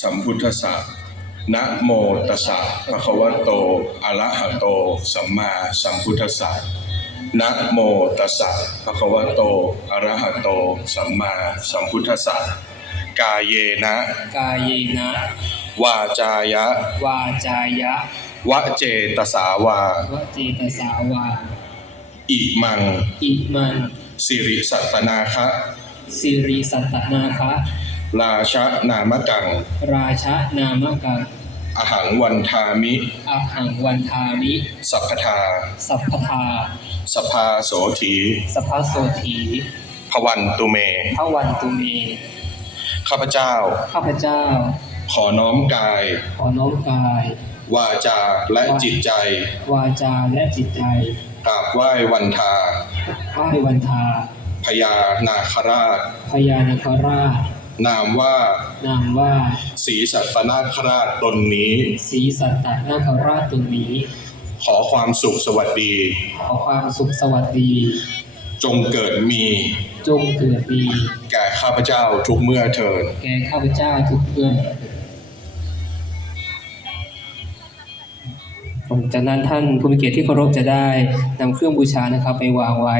สัมพุทธัสสะนะโมตัสสะภะคะวะโต อะระหะโต สัมมาสัมพุทธัสสะนะโมตัสสะภะคะวะโต อะระหะโต สัมมาสัมพุทธัสสะกายเยนะ กายเยนะ วาจายะ วาจายะ วะเจตสาวา วเจตสาวา อิมัง อิมังสิริสัตนาคะ สิริสัตตนาคะ ราชะนามกัง ราชะนามกัง อหังวันทามิ อหังวันทามิ สัพพทา สัพพทา สภาโสถีสัพพโสถีพวันตุเมพระวันตุเม ข้าพเจ้า ข้าพเจ้า ขอน้อมกาย ขอน้อมกาย วาจาและจิตใจ วาจาและจิตใจกราบไหว้วันทาไหว้วันทาพญานาคราชพญานาคราช นามว่านามว่าศรีสัตนาคราชตนนี้ ศรีสัตตนาคราชตนนี้ ขอความสุขสวัสดี ขอความสุขสวัสดี จงเกิดมี จงเกิดมีแก่ข้าพเจ้าทุกเมื่อเทินแก่ข้าพเจ้าทุกเมื่อจากนั้นท่านผู้มีเกียรติที่เคารพจะได้นำเครื่องบูชานะครับไปวางไว้